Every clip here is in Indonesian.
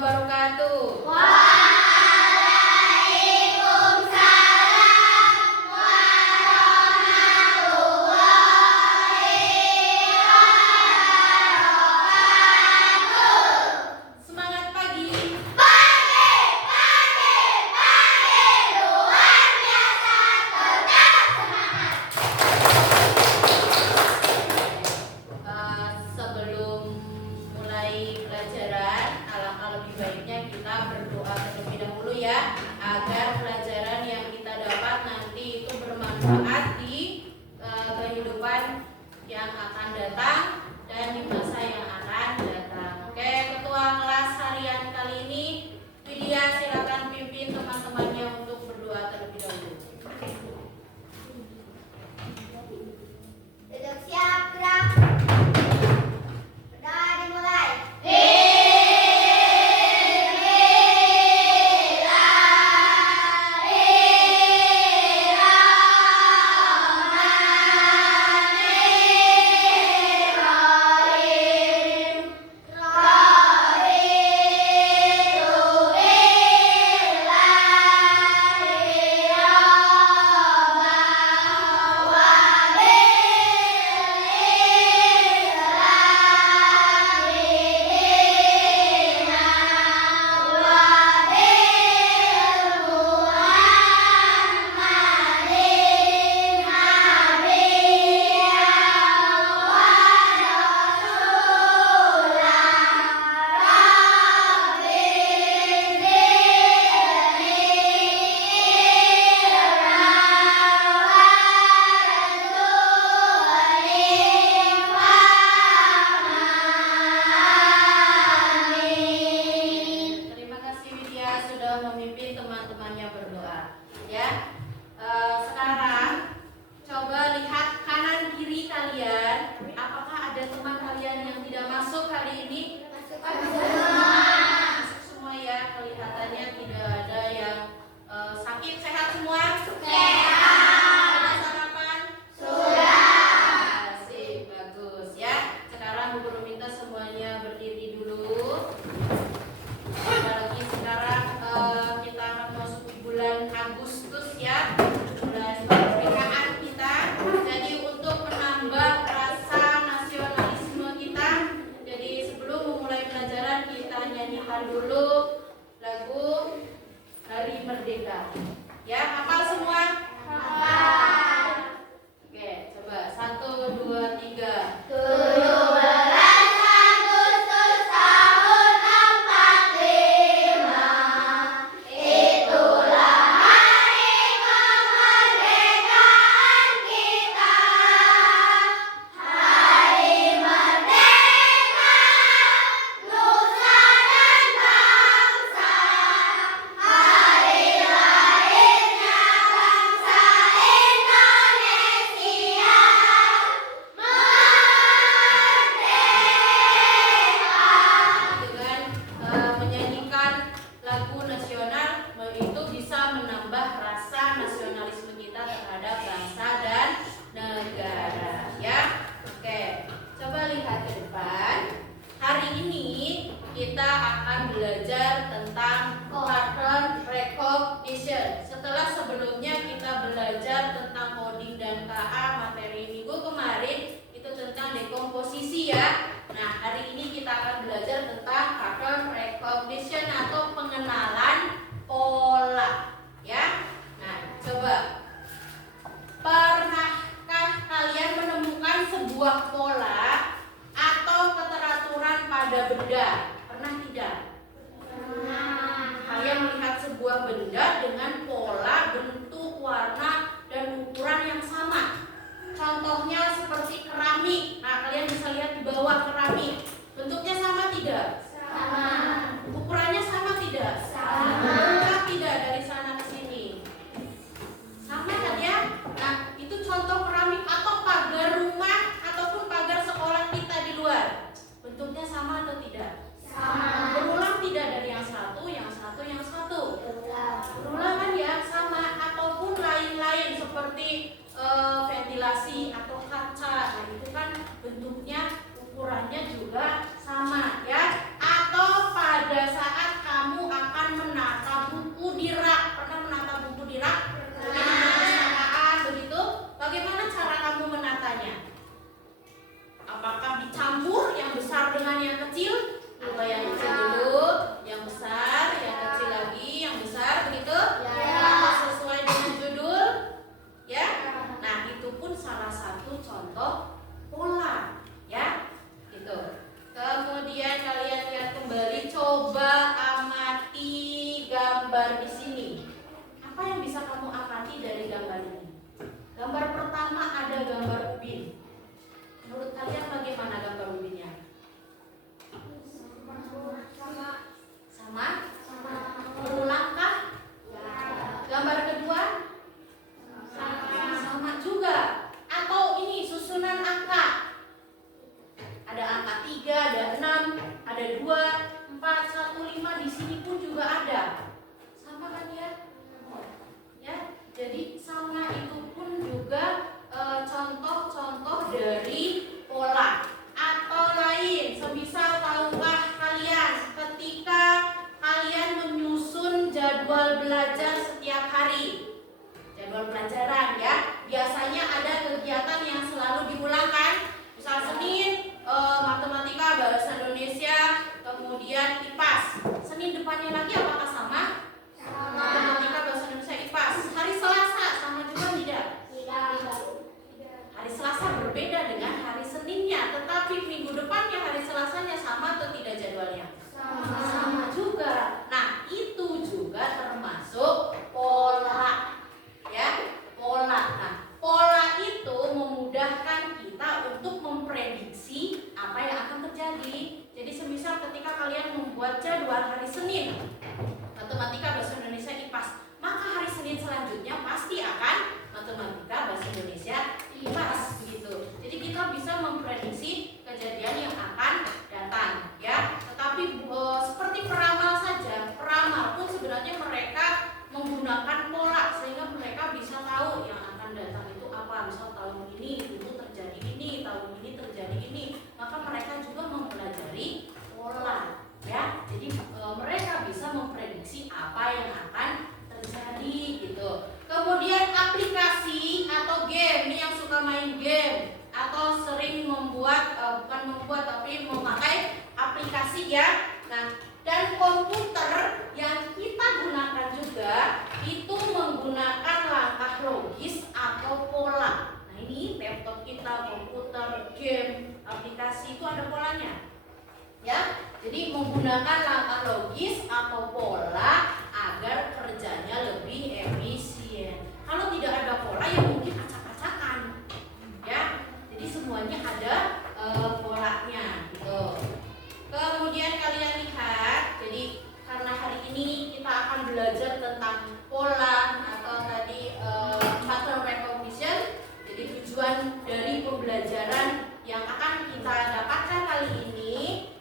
wabarakatuh. Waalaikumsalam warahmatullahi wabarakatuh. Semangat pagi. Pagi, luar biasa, tetap semangat. Sebelum mulai pelajaran, alangkah lebih baiknya kita berdoa terlebih dahulu ya, agar pelajaran yang kita dapat nanti itu bermanfaat di kehidupan yang akan datang dan di masa yang akan datang. Oke, ketua kelas harian kali ini Widya, silakan pimpin teman-temannya untuk berdoa terlebih dahulu. Duduk siap, gerak. Berdoa dimulai. Terima kasih Widya sudah memimpin teman-temannya berdoa. Ya, sekarang coba lihat kanan kiri kalian. Apakah ada teman kalian yang tidak masuk hari ini? Masuk semua ya. Kelihatannya tidak ada yang sakit. Sehat semua? Sudah sarapan? Asik, bagus ya. Sekarang Bu Guru minta semuanya berdiri dulu. Apalagi sekarang kita akan masuk di bulan Agustus ya, bulan kemerdekaan kita. Jadi untuk menambah rasa nasionalisme kita, jadi sebelum memulai pelajaran kita nyanyikan dulu lagu Hari Merdeka. Ya, hafal semua? Oke, coba 1, 2, 3. 17 Agustus tahun 45, itulah hari kemerdekaan kita. Hari merdeka, nusa dan bangsa. Hari lahirnya bangsa Indonesia. Dengan menyanyikan lagu nasional itu bisa menambah rasa nasionalisme kita terhadap bangsa dan negara ya. Oke, coba lihat ke depan. Hari ini kita akan belajar tentang pattern recognition. Setelah sebelumnya kita belajar tentang coding dan KA materi minggu kemarin itu tentang dekomposisi ya. Nah, hari ini kita akan belajar tentang pattern recognition atau pengenalan pola ya. Nah, coba, pernahkah kalian menemukan sebuah pola atau keteraturan pada benda? Pernah tidak? Kalian melihat sebuah benda dengan pola, bentuk, warna, dan ukuran yang sama. Contohnya seperti keramik. Nah, kalian bisa lihat di bawah keramik. Bentuknya sama tidak? Sama. Ukurannya sama tidak? Sama. Bentuk tidak dari sana ke sini? Sama kan ya? Nah, itu contoh keramik atau pagar rumah ataupun pagar sekolah kita di luar. Bentuknya sama atau tidak? Sama. Berulang tidak dari yang satu, yang satu, yang satu? Berulang kan ya? Sama ataupun lain-lain seperti ventilasi atau kaca. Nah, itu kan bentuknya ukurannya juga yang kecil? Apa yang kecil dulu, yang besar, yang kecil lagi, yang besar, begitu? Apakah sesuai dengan judul? Ya. Nah, itu pun salah satu contoh pola, ya. Gitu. Kemudian kalian lihat kembali, coba amati gambar di sini. Apa yang bisa kamu amati dari gambar ini? Gambar pertama ada gambar ubin. Menurut kalian bagaimana gambar ubinnya? Sama? Berulangkah? Gambar kedua? Sama juga. Atau ini susunan angka. Ada angka 3, ada 6, ada 2, 4, 1, 5. Di sini pun juga ada. Sama kan ya? Ya, jadi sama itu pun juga contoh-contoh dari pola. Atau lain, semisal tahukah kalian ketika kalian menyusun jadwal belajar setiap hari, jadwal pelajaran ya, biasanya ada kegiatan yang selalu diulangkan. Misal Senin matematika, bahasa Indonesia, kemudian IPAS. Senin depannya lagi apakah sama? Matematika, bahasa Indonesia, IPAS. Hari Selasa sama juga tidak? Hari Selasa berbeda dengan hari Seninnya, tetapi minggu depannya hari Selasanya sama atau tidak jadwalnya? Sama juga. Nah, itu juga termasuk pola. Ya, pola. Nah, pola itu memudahkan kita untuk memprediksi apa yang akan terjadi. Jadi semisal ketika kalian membuat jadwal hari Senin matematika, bahasa Indonesia, IPAS, maka hari Senin selanjutnya pasti akan matematika, bahasa Indonesia, IPAS begitu. Jadi kita bisa memprediksi kejadian yang akan datang, ya. Tetapi seperti peramal saja, peramal pun sebenarnya mereka menggunakan pola sehingga mereka bisa tahu yang akan datang itu apa. Misal tahun ini itu terjadi ini, tahun ini terjadi ini, maka mereka juga mempelajari pola, ya. Jadi mereka bisa memprediksi apa yang akan terjadi gitu. Kemudian aplikasi atau game, ini yang suka main game atau sering membuat bukan membuat tapi memakai aplikasi ya. Nah, dan komputer yang kita gunakan juga itu menggunakan langkah logis atau pola. Nah, ini laptop kita, komputer, game, aplikasi itu ada polanya. Ya, jadi menggunakan langkah logis atau pola agar kerjanya lebih efisien. Kalau tidak ada pola ya mungkin acak-acakan. Ya, jadi semuanya ada polanya gitu. Kemudian kalian lihat, jadi karena hari ini kita akan belajar tentang pola atau tadi pattern recognition. Jadi tujuan dari pembelajaran yang akan kita dapatkan kali ini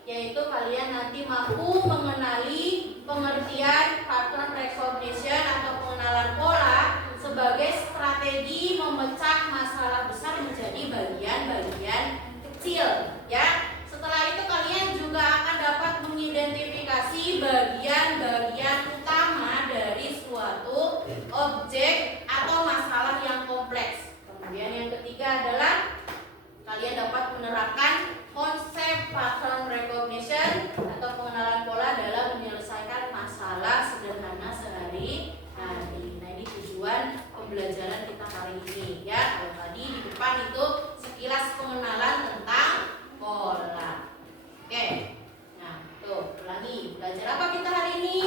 yaitu kalian nanti mampu mengenali pengertian pattern recognition atau pengenalan pola sebagai strategi memecah masalah besar menjadi bagian-bagian kecil, ya. Setelah itu kalian juga akan dapat mengidentifikasi bagian-bagian utama dari suatu objek atau masalah yang kompleks. Kemudian yang ketiga adalah kalian dapat menerapkan konsep pattern recognition atau pengenalan pola dalam menyelesaikan masalah sederhana sehari-hari. Nah, ini tujuan pembelajaran kita hari ini ya. Kalau tadi di depan itu sekilas pengenalan tentang pola. Oke. Nah, tuh, ulangi. Belajar apa kita hari ini?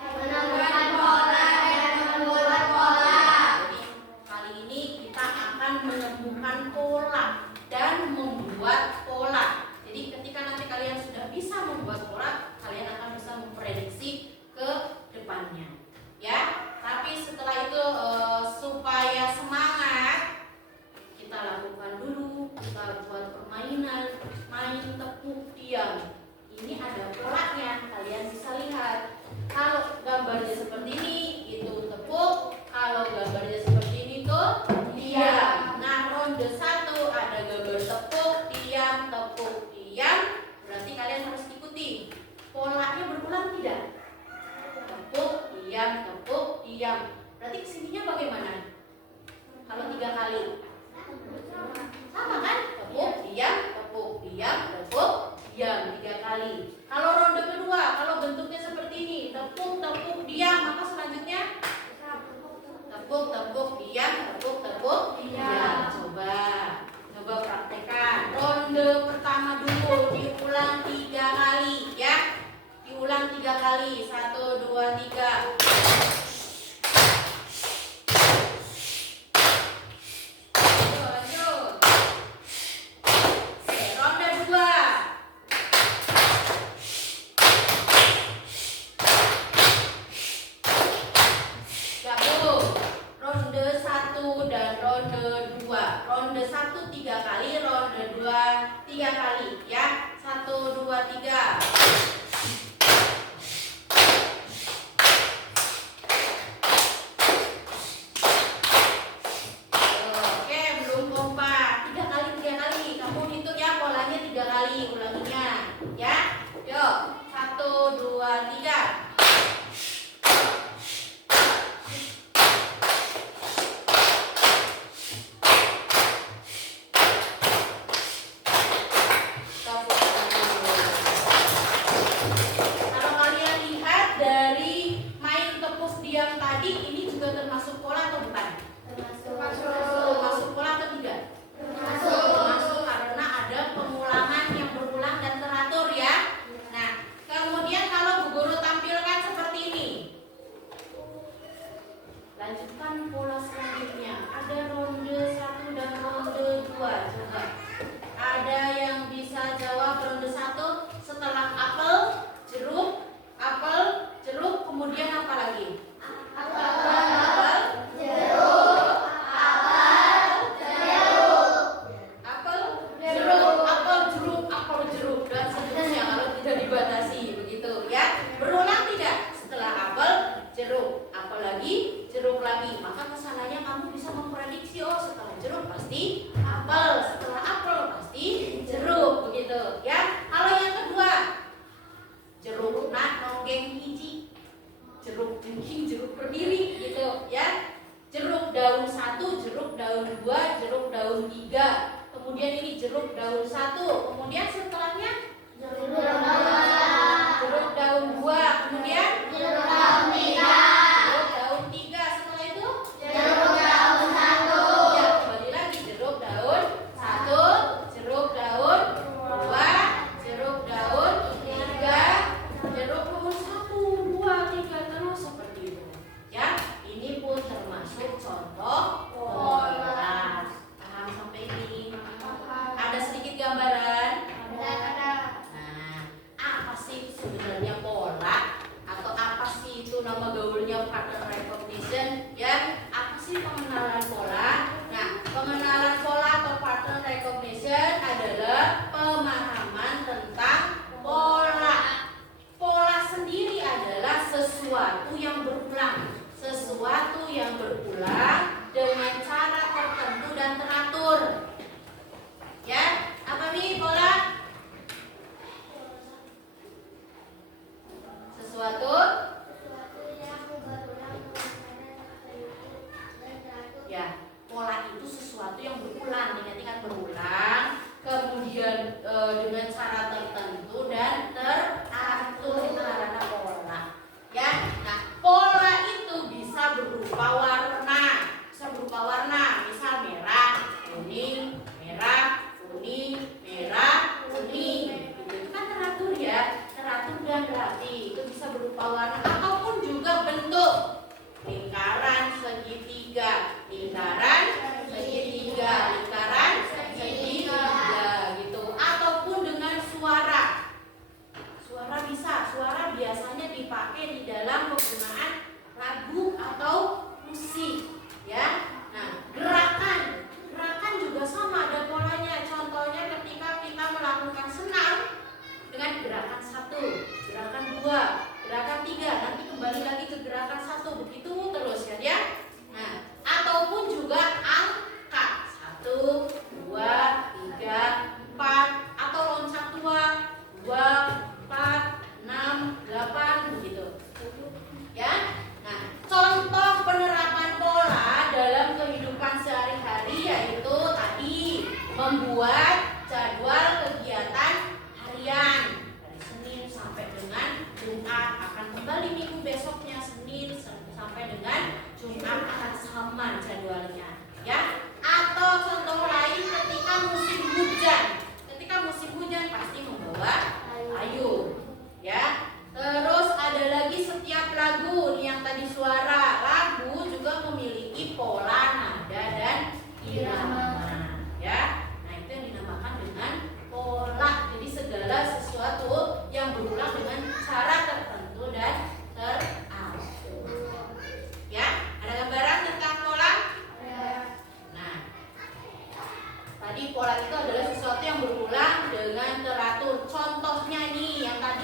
Menemukan pola dan membuat pola. Jadi, kali ini kita akan menemukan pola dan membuat pola. Jadi ketika nanti kalian sudah bisa membuat pola, kalian akan bisa memprediksi ke depannya. Ya, tapi setelah itu supaya semangat, kita lakukan dulu, kita buat permainan, main tepuk diam. Ini ada polanya, kalian bisa lihat. Kalau gambarnya seperti ini, itu tepuk. Kalau gambarnya seperti ini tuh diam. Nah, ronde 1 ada gambar tepuk, diam, berarti kalian harus ikuti. Polanya berulang tidak? Tepuk, diam. Berarti kesininya bagaimana? Kalau 3 kali sama kan? Tepuk, diam, ulang 3 kali. 1, 2, 3. Lanjut. Oke, ronde 2. Gabung. Ronde 1 dan ronde 2. Ronde 1 3 kali, ronde 2 3 kali ya. 1, 2, 3.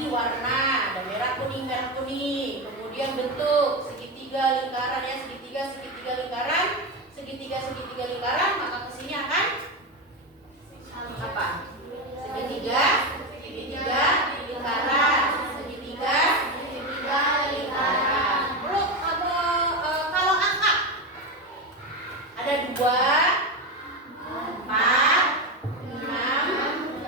warna, ada merah kuning. Kemudian bentuk segitiga lingkaran ya, segitiga lingkaran, maka kesini akan apa? Segitiga lingkaran. Lalu kalau angka ada 2, 4, 6,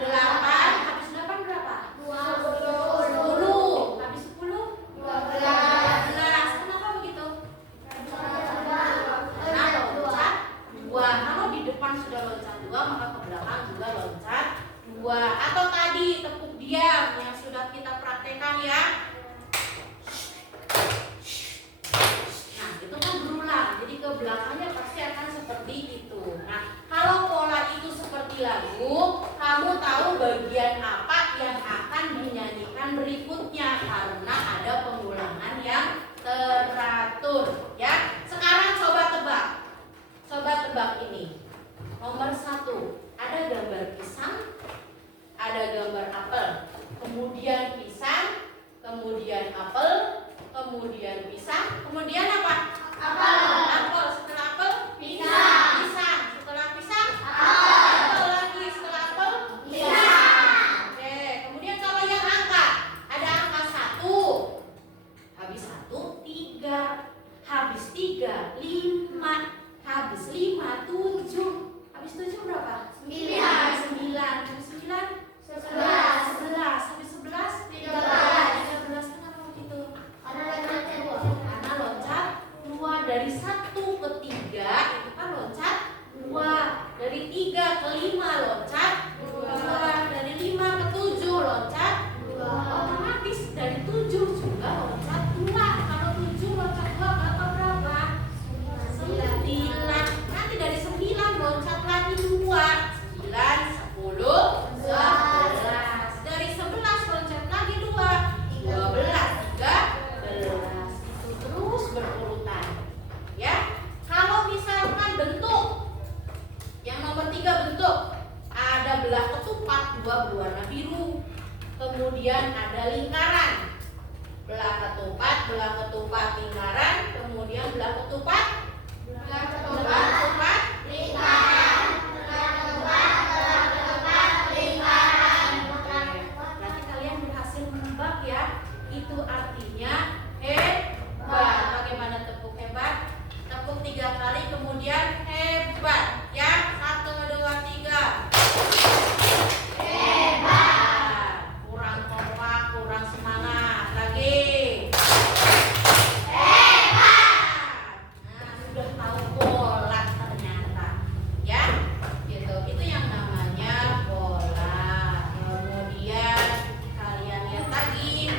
8, habis 8 berapa? 10, habis 10 12. Kenapa begitu? Karena loncat 2. Kalau di depan sudah loncat 2, maka ke belakang juga loncat 2. Atau tadi tepuk diam yang sudah kita praktekkan ya. Nah, itu kan berulang. Jadi ke belakangnya pasti akan seperti itu. Nah, kalau pola itu seperti lagu, kamu tahu bagian apa yang akan dinyanyikan berikutnya karena ada pengulangan yang teratur ya. Sekarang coba tebak ini. Nomor 1, ada gambar pisang, ada gambar apel, kemudian pisang, kemudian apel, kemudian pisang, kemudian apa? Apel. Setelah apel, pisang. Setelah pisang, apel lagi. Setelah apel, pisang. Oke. Kemudian kalau yang angka, ada angka 1. Habis 1, 3. Habis 3, 5. Habis 5, 7. Habis 7 berapa? 9. Habis 9, 11. Habis 11, 13. Kenapa begitu? Karena loncat 2. Dari 1 ke 3 itu kan loncat 2. Dari 3 ke 5 loncat 2. Dari 5 ke 7 loncat 2. Otomatis dari 7 juga loncat 2. Kalau 7 loncat 2 bakal berapa? 9. Nanti dari 9 loncat lagi 2. 9, 10, 11. Dari 11 loncat lagi 2. 12, 13. Itu terus berurutan. Ya. Kalau misalkan bentuk yang nomor 3 bentuk ada belah ketupat 2 berwarna biru. Kemudian ada lingkaran. Belah ketupat lingkaran, kemudian belah ketupat lingkaran. Berarti kalian berhasil menebak ya. Itu artinya hebat. Bagaimana tepuk hebat? Tepuk 3 kali kemudian hebat ya. 1, 2, 3. Hebat. Kurang kompak, kurang semangat. Lagi. Sudah tahu pola ternyata ya, gitu. Itu yang namanya pola. Kemudian kalian lihat lagi,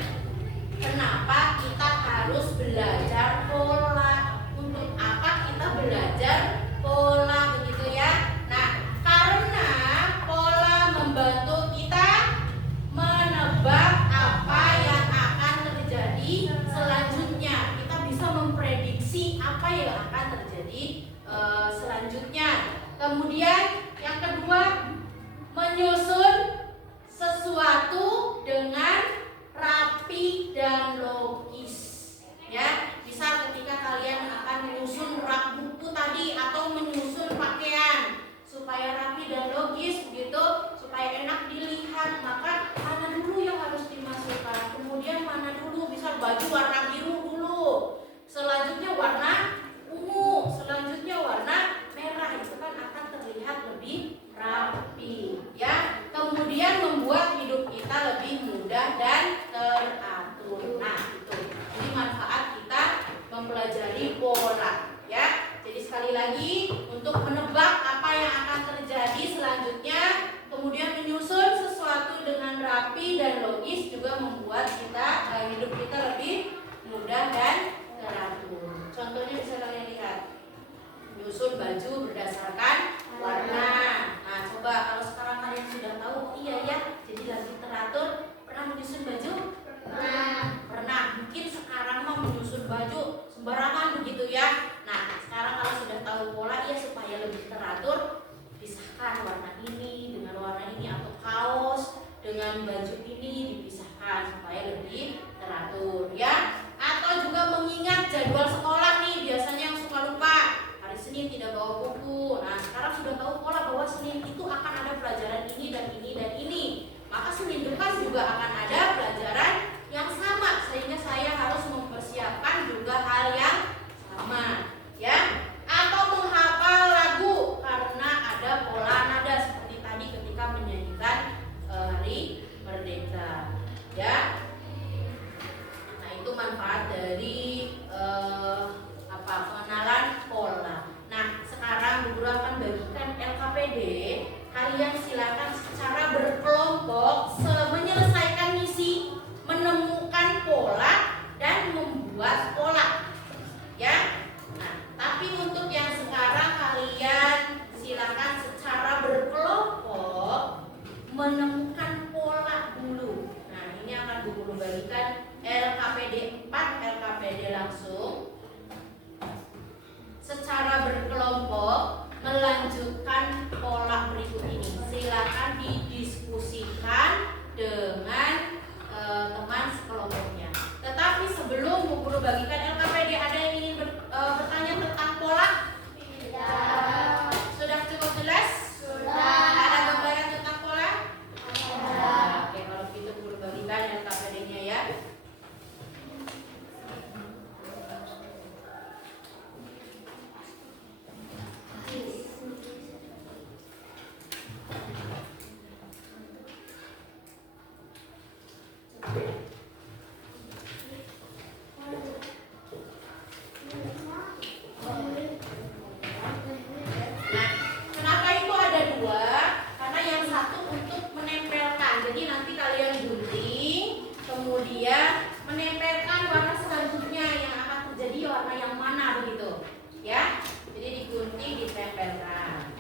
kenapa kita harus belajar pola? Untuk apa kita belajar pola, begitu ya? Nah, karena pola membantu kita menebak apa yang akan terjadi selanjutnya. Kita bisa memprediksi apa yang akan terjadi selanjutnya. Kemudian yang kedua, menyusun sesuatu dengan rapi dan logis. Ya, bisa ketika kalian akan menyusun rak buku tadi atau menyusun pakaian supaya rapi dan logis begitu, supaya enak dilihat, maka mana dulu yang harus dimasukkan, kemudian mana dulu, misal baju warna biru dulu, selanjutnya warna ungu, selanjutnya warna merah, itu kan akan terlihat lebih rapi ya. Kemudian membuat hidup kita lebih mudah dan teratur. Nah, itu jadi manfaat kita mempelajari pola ya. Jadi sekali lagi, untuk menebak apa yang akan terjadi selanjutnya, kemudian menyusun sesuatu dengan rapi dan logis juga membuat kita hidup kita lebih mudah dan teratur. Contohnya bisa kalian lihat, menyusun baju berdasarkan warna. Nah, coba kalau sekarang kalian sudah tahu, oh iya ya, jadi lebih teratur. Pernah menyusun baju? Pernah. Mungkin sekarang mah menyusun baju sembarangan begitu ya. Nah, sekarang kalau sudah tahu pola ya, supaya lebih teratur, pisahkan warna ini dengan warna ini, atau kaos dengan baju ini dipisahkan supaya lebih teratur ya. Atau juga mengingat jadwal sekolah nih, biasanya yang suka lupa hari Senin tidak bawa buku. Nah sekarang sudah tahu pola bahwa Senin itu akan ada pelajaran ini dan ini dan ini, maka Senin depan juga akan ada pelajaran yang sama, sehingga saya harus mempersiapkan juga hal yang sama ya. Atau menghafal lagu karena ada pola nada seperti tadi ketika menyanyikan Hari Merdeka ya. Nah itu manfaat dari pengenalan pola. Nah sekarang Bu Guru akan bagikan LKPD. Kalian silakan secara berkelompok menyelesaikan misi, menemukan pola dan membuat pola ya. Nah tapi untuk yang sekarang kalian silakan secara berkelompok menemukan pola dulu. Nah ini akan Bu Guru bagikan LKPD 4, LKPD langsung secara berkelompok melanjutkan pola berikut ini. Silakan didiskusikan dengan teman sekelompoknya. Tetapi sebelum Bu Guru bagikan LKPD, ada yang ingin bertanya tentang pola? Tidak. Sudah cukup jelas? Sudah. Ada gambaran tentang pola? Oke, kalau begitu Bu Guru bagikan LKPD-nya ya. Kenapa itu ada dua? Karena yang satu untuk menempelkan. Jadi nanti kalian gunting, kemudian menempelkan warna selanjutnya yang akan terjadi warna yang mana begitu, ya? Jadi digunting, ditempelkan.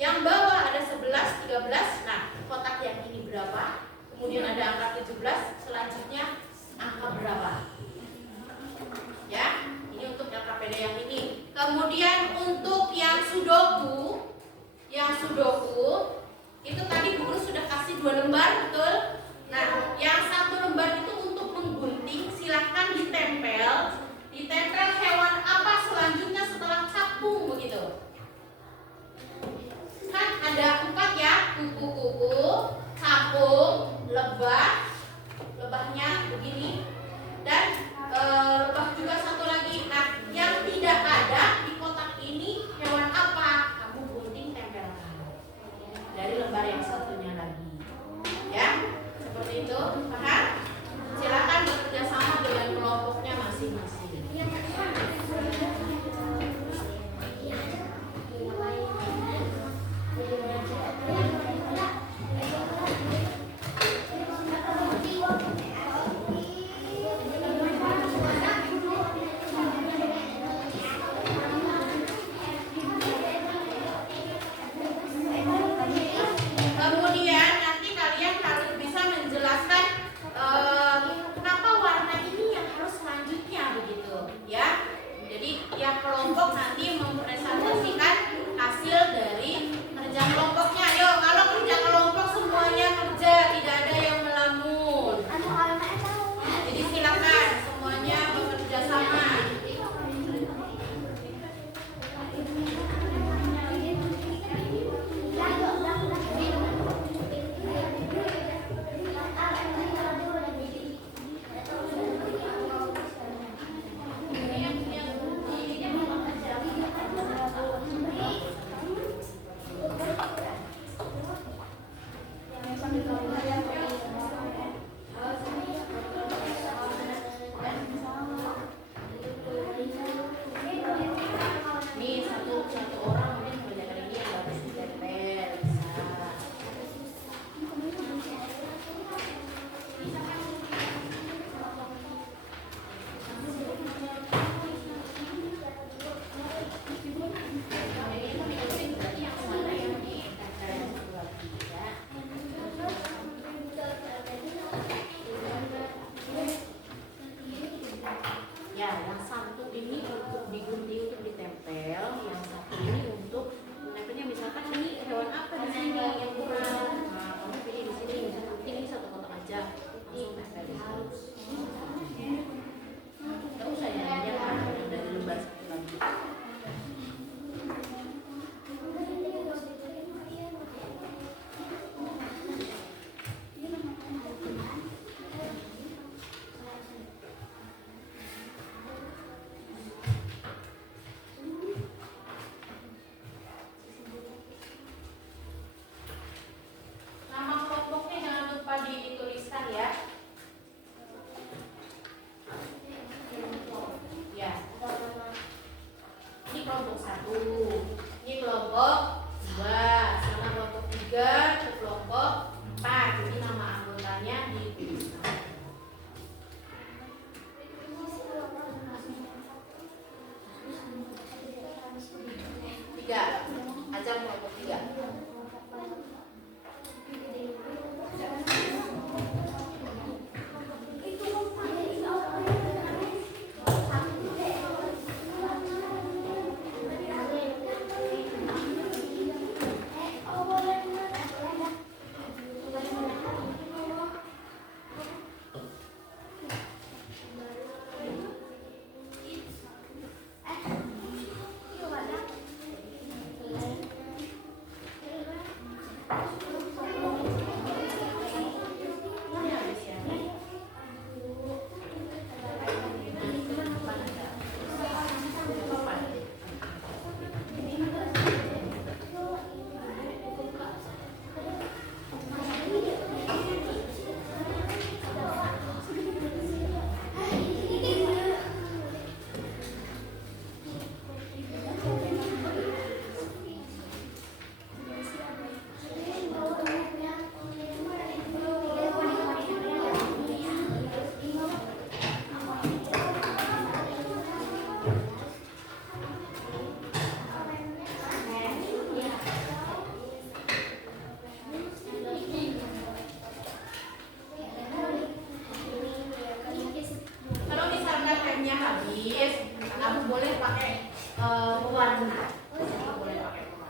Yang bawah ada 11, 13. Nah, kotak yang ini berapa? Kemudian ada angka 17, selanjutnya angka berapa? Ya. yang satu ini untuk digunting untuk ditempel, yang satu ini untuk menempelnya. Misalkan ini hewan apa di sini yang kurang, nah kamu pilih di sini. Misalkan ini satu kotak aja, langsung tempel di sini. Nggak usah jangan dari lembar satu lagi. Nama kelompoknya jangan lupa dituliskan ya. Ya. Ini kelompok 1, ini kelompok 2, sama kelompok 3, ke kelompok 4. Ini nama anggotanya dituliskan. 3, ajak kelompok 3. Kalau misalnya pennya habis, kamu boleh pakai pewarna. Boleh pakai pewarna.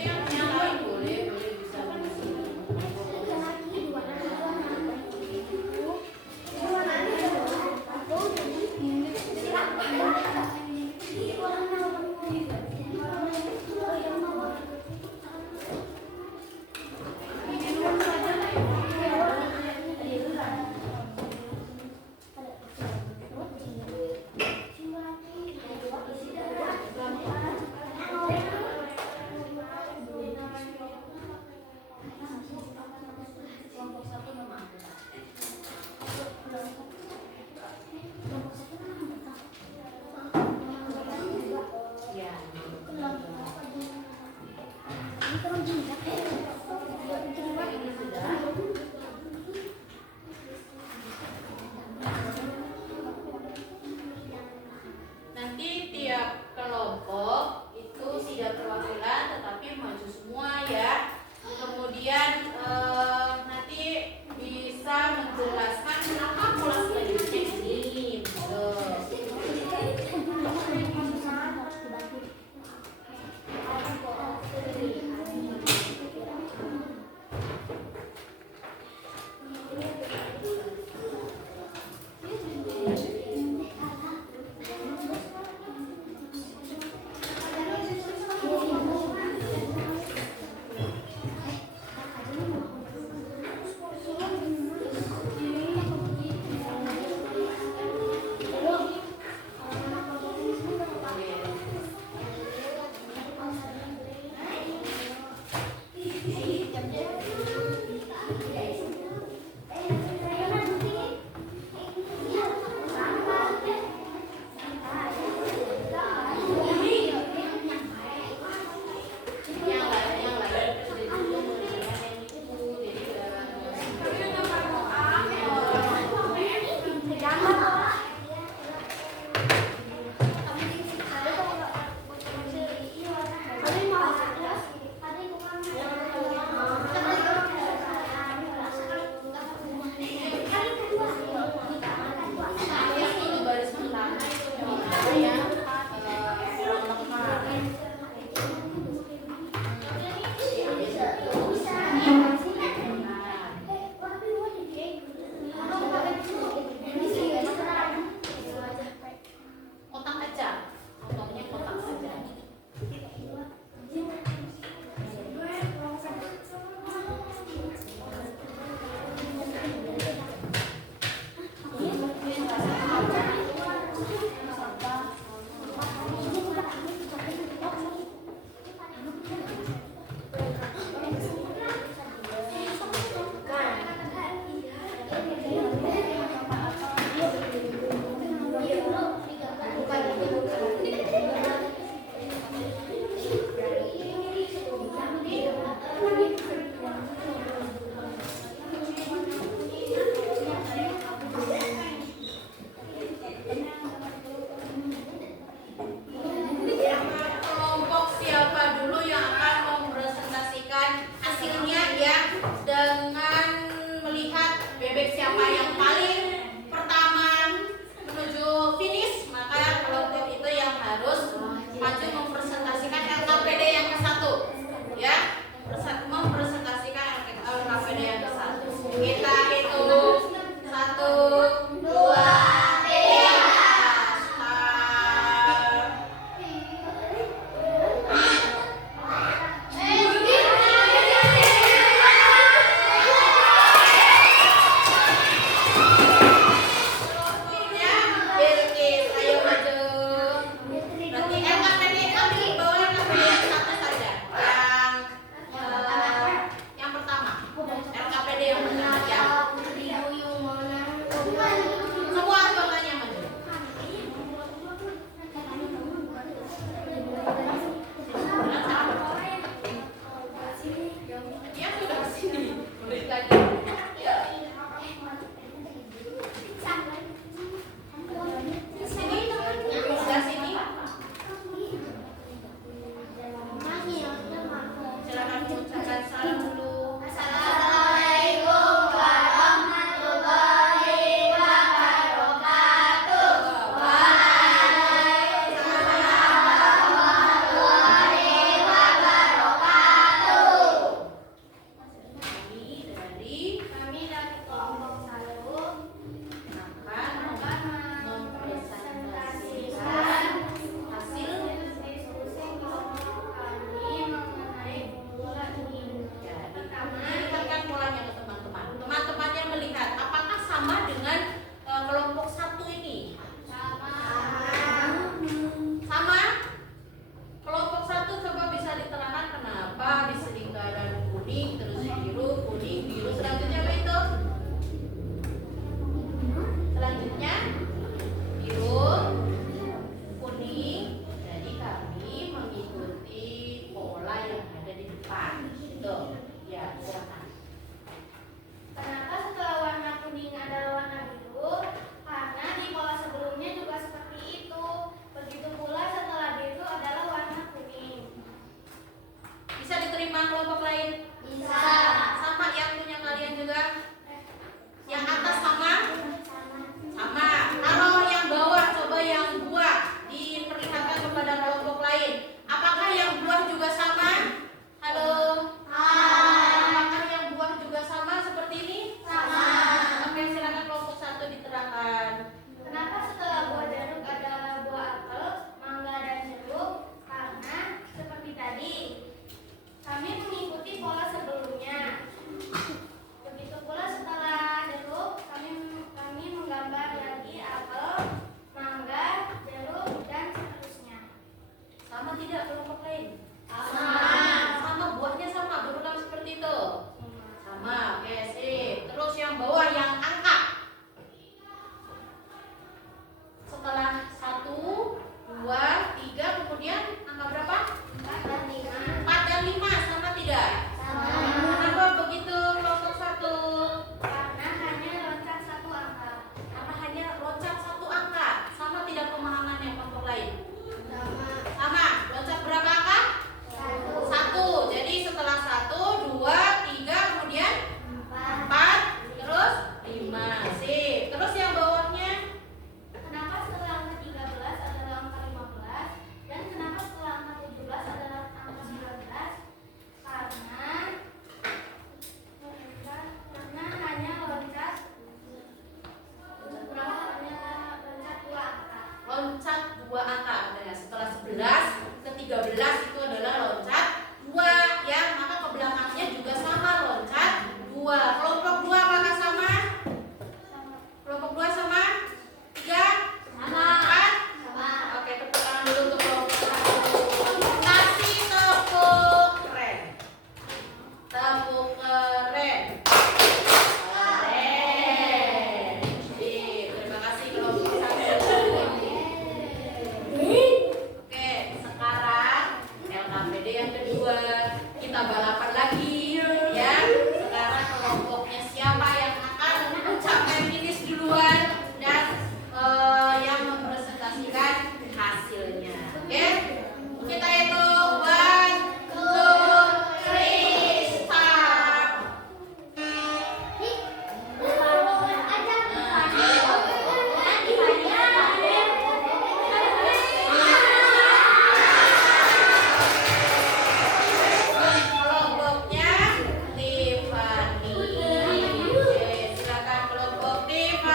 Yang lain boleh bisa nanti tiap kelompok itu sidang perwakilan tetapi maju semua ya. Kemudian nanti bisa menjelaskan kenapa pola selanjutnya ini.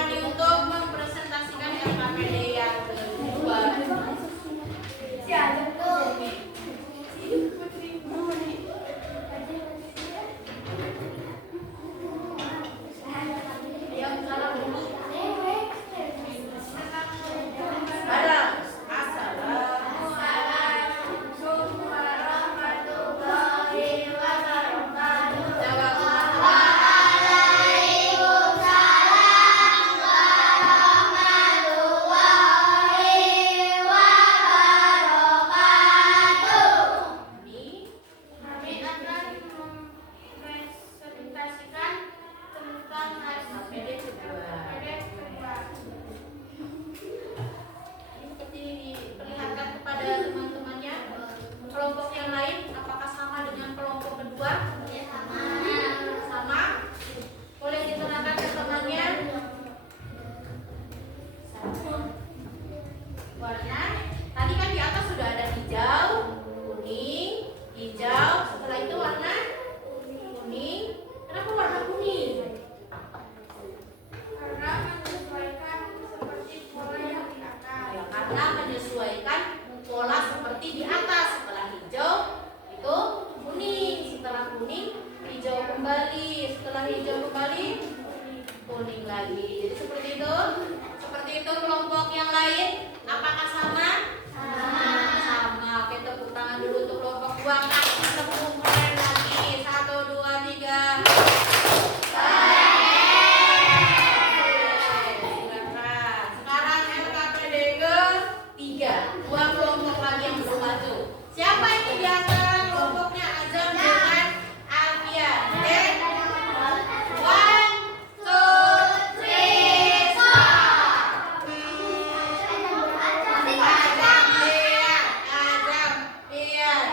Rani untuk mempresentasikan LKPD yang kedua. Ayo salam dulu. Bareng. Assalamualaikum warahmatullahi wabarakatuh. Jawab. Ini Kami akan mempresentasikan tentang hasil LKPD kedua. kedua. Ini seperti diperlihatkan kepada teman-temannya. Kelompok yang lain apakah sama dengan kelompok kedua? Sama? Boleh diterangkan ke temannya? Warna. Tadi kan di atas sudah ada hijau, kuning, hijau. Setelah itu warna kuning. Kenapa warna kuning? Karena menyesuaikan seperti pola yang di atas. Ya, karena menyesuaikan pola seperti di atas. Setelah hijau itu kuning, setelah kuning hijau kembali, setelah hijau kembali kuning lagi. Jadi seperti itu. Seperti itu kelompok yang lain. Apakah sama? Sama. Oke, tepuk tangan dulu untuk kelompok dua. Kasih tepuk keren lagi. 1, 2, 3. Silakan. Sekarang LKPD ke-3. Dua kelompok lagi yang belum maju. Siapa ini di antara kelompoknya Azam dengan Alfian? Oke? 1, 2, 3, stop. Azam, lihat. Azam, lihat.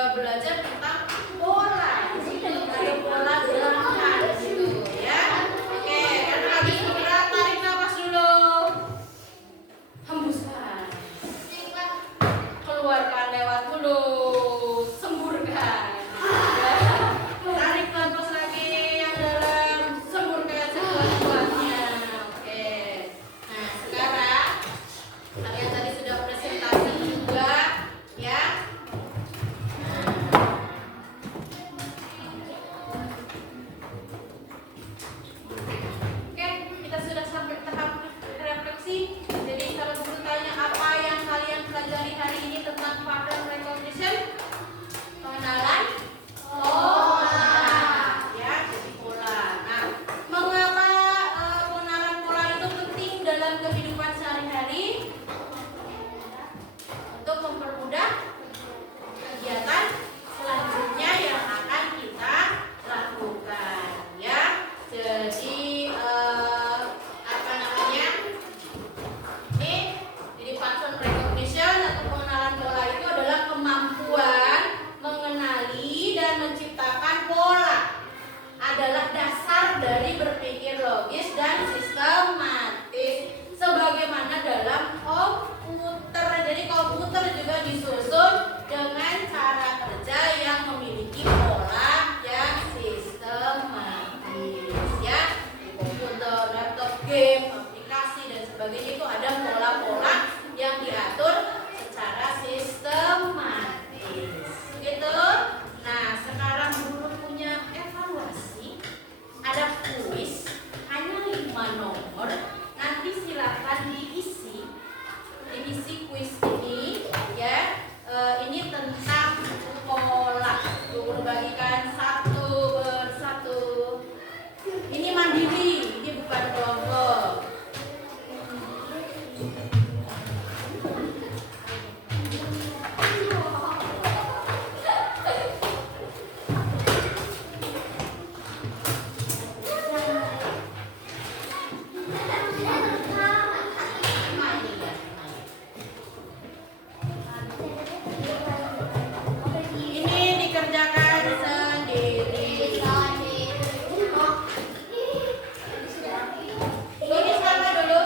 juga belajar tentang pola. Di situ ada pola gerakan di situ ya. Oke, karena habis bergerak tarik nafas dulu. Hembuskan. Keluarkan lewat mulut. Semburkan. Ya. Tarik nafas lagi yang dalam. Semburkan sekuat-kuatnya. Oke. Nah, sekarang kalian tadi sudah presentasi juga ya. Oke, kita sudah sampai tahap refleksi. Jadi kalau guru tanya apa yang kalian pelajari hari ini tentang pattern recognition, pengenalan pola, ya, jadi pola. Nah, mengapa pengenalan pola itu penting dalam kehidupan sehari-hari? Untuk mempermudah kegiatan selanjutnya yang akan kita lakukan, ya. Jadi apa namanya? Jadi pattern recognition atau pengenalan pola itu adalah kemampuan mengenali dan menciptakan pola. Adalah dasar dari berpikir logis dan sistematis sebagaimana dalam komputer. Jadi komputer juga disusun dengan cara kerja yang memiliki pola yang sistematis, ya. Di komputer, laptop, game, aplikasi dan sebagainya itu ada pola-pola yang diatur secara sistematis. Gitu. Nah, sekarang guru punya evaluasi. Ada kuis hanya 5 nomor. Nanti silakan diisi kuis ini ya. Ini tentang pola. Guru bagikan satu persatu. Ini mandiri, ini bukan kelompok. Ini dikerjakan sendiri. Tulis nama dulu.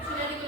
Sudah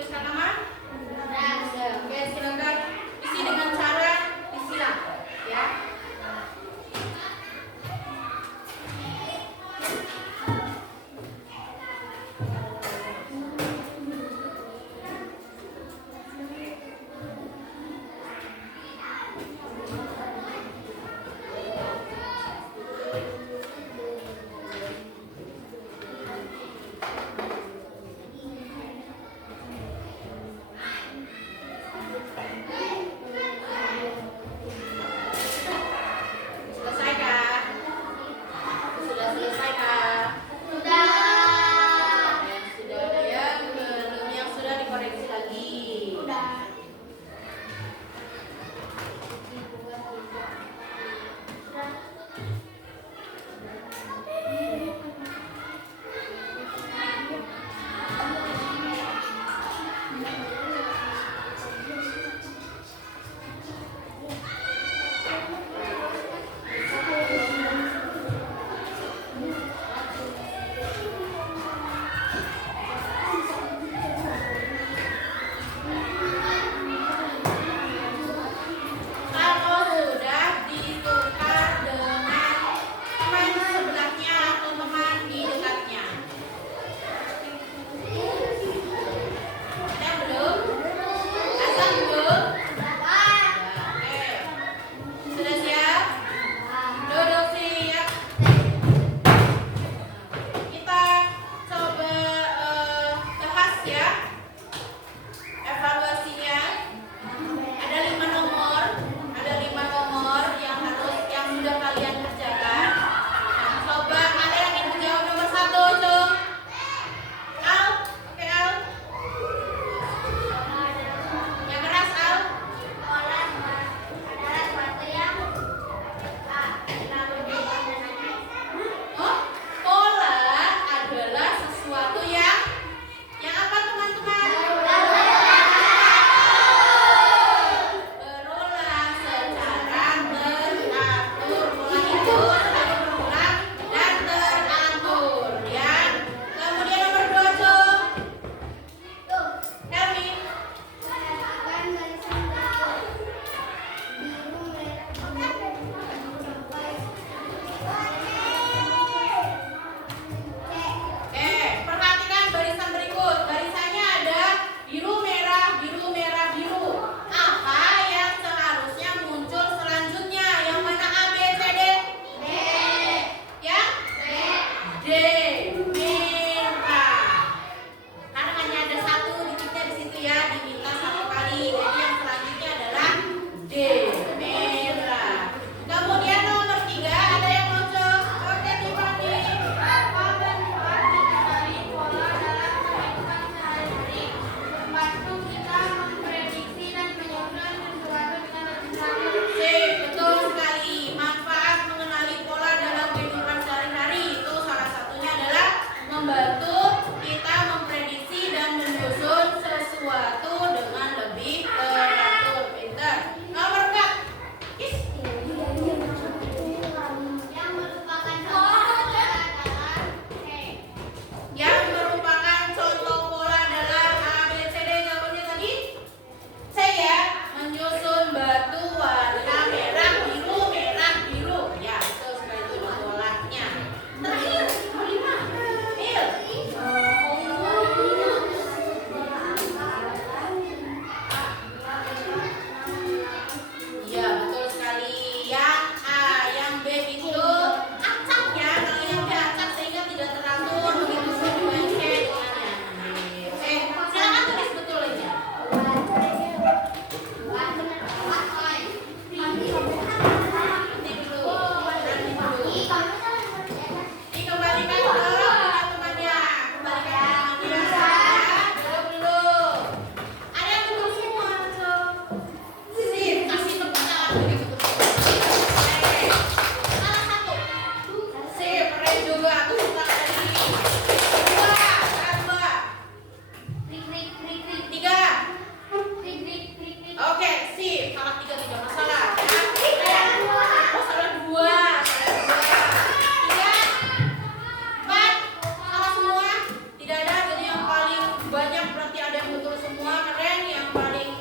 banyak berarti ada yang betul semua, keren. Yang paling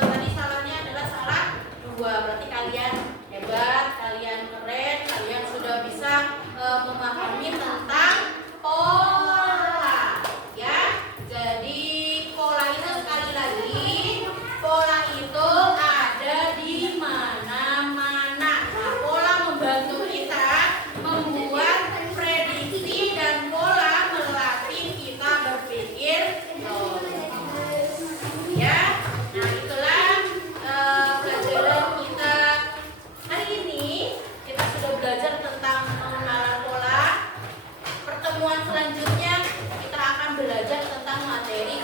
tadi salahnya adalah salah 2. Berarti kalian hebat, kalian keren, kalian sudah bisa memahami tentang pola, ya. Jadi pola itu sekali lagi, pola itu ada di mana-mana. Nah, pola membantu kita membuat prediksi dan pola melatih kita berpikir logis. Ya, nah itulah pelajaran kita hari ini. Kita sudah belajar tentang pengenalan pola. Pertemuan selanjutnya kita akan belajar tentang materi